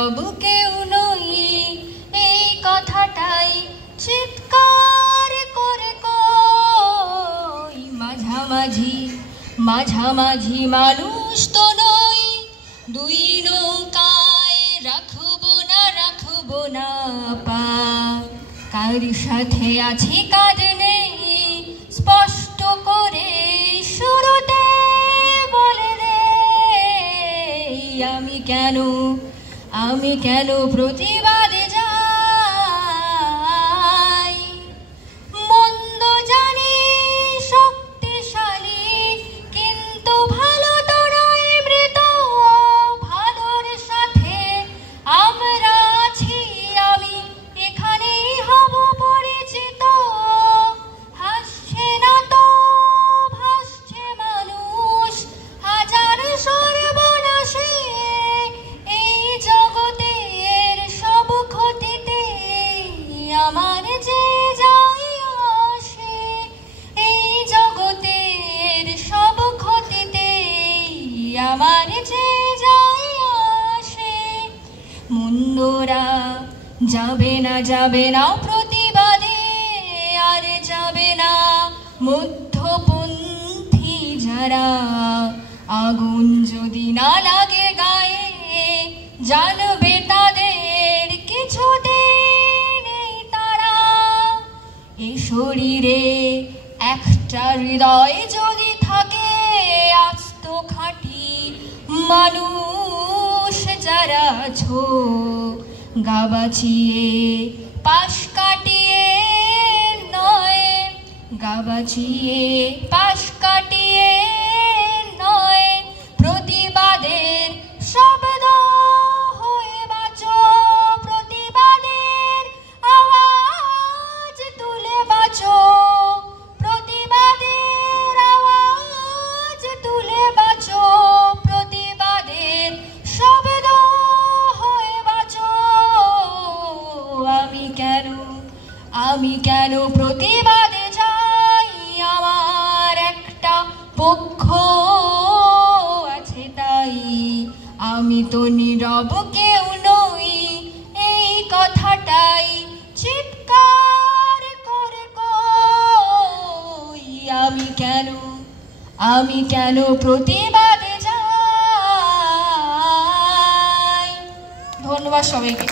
তবু কেউ নই এই কথাটাই চিৎকার করে কই, মাঝামাঝি মাঝামাঝি মানুষ তো নই, দুই নৌকায় রাখবো না পা, কার সাথে আছি কার নেই স্পষ্ট করে শুরুতে বলে দে। আমি কেন প্রতিবাদে যাই, মন্দ জানি শক্তিশালী কিন্তু ভালো তো নয় মৃত, ভালোর সাথে আমরা আছি, আমি এখানেই হব পরিচিত। হাসছে না তো ভাসছে মানুষ হাজার সর্বনাশে, এই জগতের সব ক্ষতিতে আমার যে যায় আসে, এই জগতের সব ক্ষতিতে আমার যে যায় আসে। মুন্ডরা যাবে না প্রতিবাদে, আর যাবে না মধ্যপন্থী যারা, আগুন যদি না লাগে গায়ে জানবে তাদের কিছুতে নেই তারা। এ শরীরে একটা হৃদয় যদি থাকে আস্ত খাঁটি মানুষ যারা আছো, গা বাঁচিয়ে পাশ কাটিয়ে নয়, গা বাঁচিয়ে পাশ কাটিয়ে নয়, প্রতিবাদের শব্দ হয়ে বাঁচো, প্রতিবাদের আওয়াজ তুলে বাঁচো, প্রতিবাদের আওয়াজ তুলে বাঁচো, প্রতিবাদের শব্দ হয়ে বাঁচো। আমি কেন প্রতিবাদে যাই, আমার একটা পক্ষ আছে তাই, আমি তো নীরব কেউ নই এই কথাটাই চিৎকার করে কই, আমি কেন প্রতিবাদে যাই। ধন্যবাদ সবাইকে।